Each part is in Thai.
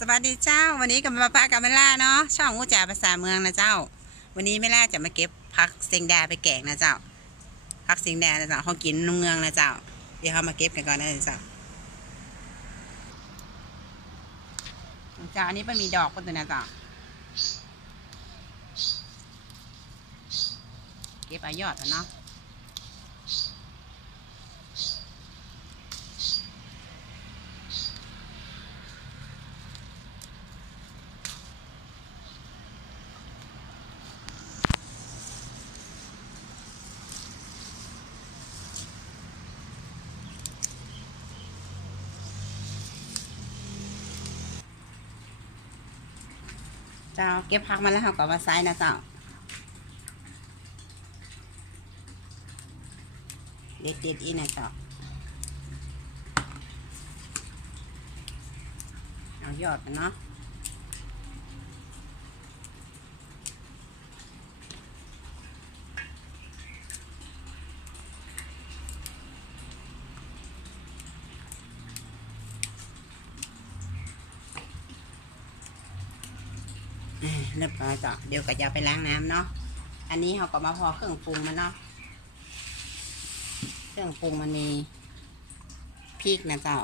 สวัสดีเจ้าวันนี้กับมาป้ากับแม่ล่าเนาะช่องอู้จ่าภาษาเมืองนะเจ้าวันนี้แม่ล่าจะมาเก็บผักเสียงดาไปแกงนะเจ้าผักเสียงดานะเจ้าเขากินนุ่งเมืองนะเจ้าเดี๋ยวเขามาเก็บกันก่อนนะเจ้าอันนี้มันมีดอกก็ตัวนะเจ้าเก็บเอายอดเนาะเจ้าเก็บผักมาแล้วเขาก็มาใส่นะเจ้าเด็ดอีนะเจ้าเอายอดกันเนาะเรียบร้อยจ้ะเดี๋ยวก็จะไปล้างน้ำเนาะอันนี้เขาก็มาพอเครื่องปรุงมันเนาะเครื่องปรุงมันมีพริกนะเจ้า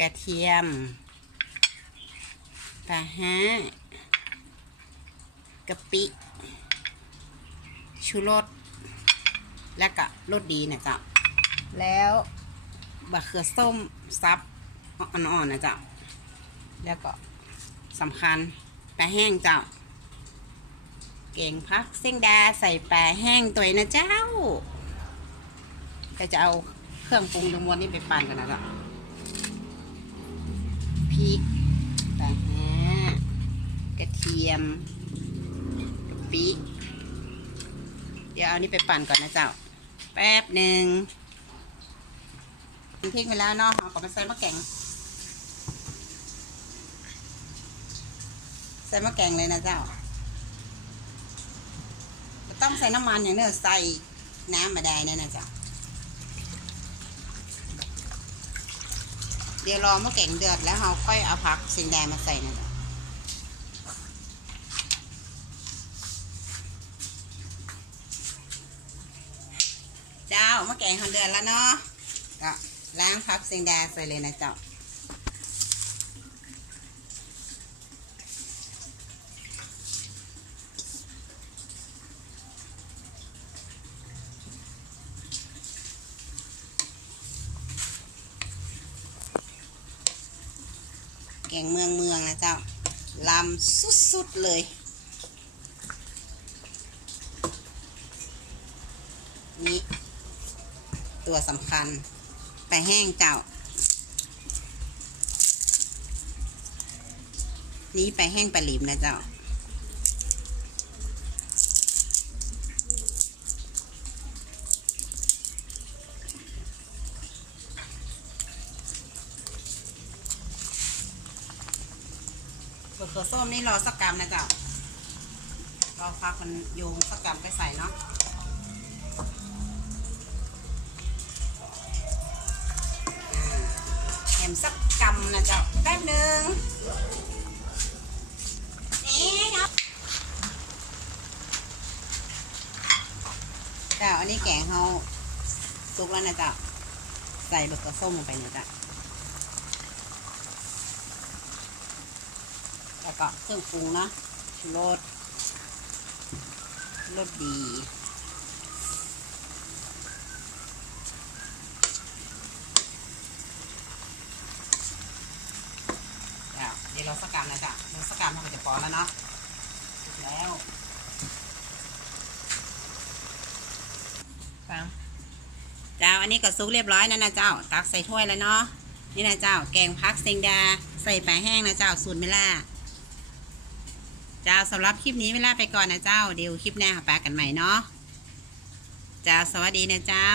กระเทียมตะฮะกะปิชูรสและก็รสดีนะเจ้าแล้วบะเขือส้มซับอ่อนๆนะเจ้าแล้วก็สำคัญปลาแห้งเจ้าเก่งพักเส้นดาใส่ปลาแห้งตัวนะเจ้าก็จะเอาเครื่องปรุงทั้งหมดนี้ไปปั่นกันนะเจ้าพริกปลาแห้งกระเทียมกะปิเดี๋ยวเอานี้ไปปั่นก่อนนะเจ้าแป๊บหนึ่งพริกไปแล้วเนาะเอาก็มาใส่มะแกงใส่มะแกงเลยนะเจ้าต้องใส่น้ำมันอย่างนี้ใส่น้ำมาได้นะเจ้าเดี๋ยวรอมะแกงเดือดแล้วเราค่อยเอาผักสีแดงมาใส่นะเจ้ามะแกงเขาเดือดแล้วเนาะก็ล้างผักสีแดงใส่เลยนะเจ้าแกงเมืองนะเจ้าลำสุดๆเลยนี่ตัวสำคัญปลาแห้งเจ้านี่ปลาแห้งปลาหลิมนะเจ้าเบอร์ส้มนี่รอสักกรัมนะเจ้ารอฟักมันโยงสักกรัมไปใส่เนาะแถมสักกรัมนะเจ้าแป๊บหนึ่งเจ้าอันนี้แกงเขาสุกแล้วนะเจ้าใส่เบอร์ส้มลงไปนะเจ้าแล้วก็เครื่องปรุงนะชูรสดีเดี๋ยวเราสักกรัมนะจ๊ะเราสักกรัมเราจะพอแล้วเนาะแล้วฟังเจ้าอันนี้ก็ซุกเรียบร้อยแล้วนะเจ้าตักใส่ถ้วยแล้วเนาะนี่นะเจ้าแกงพักเซงดาใส่ปลาแห้งนะเจ้าสูตรเมล่าเจ้าสำหรับคลิปนี้เวลาไปก่อนนะเจ้าเดี๋ยวคลิปหน้าหาปลากันใหม่เนาะเจ้าสวัสดีนะเจ้า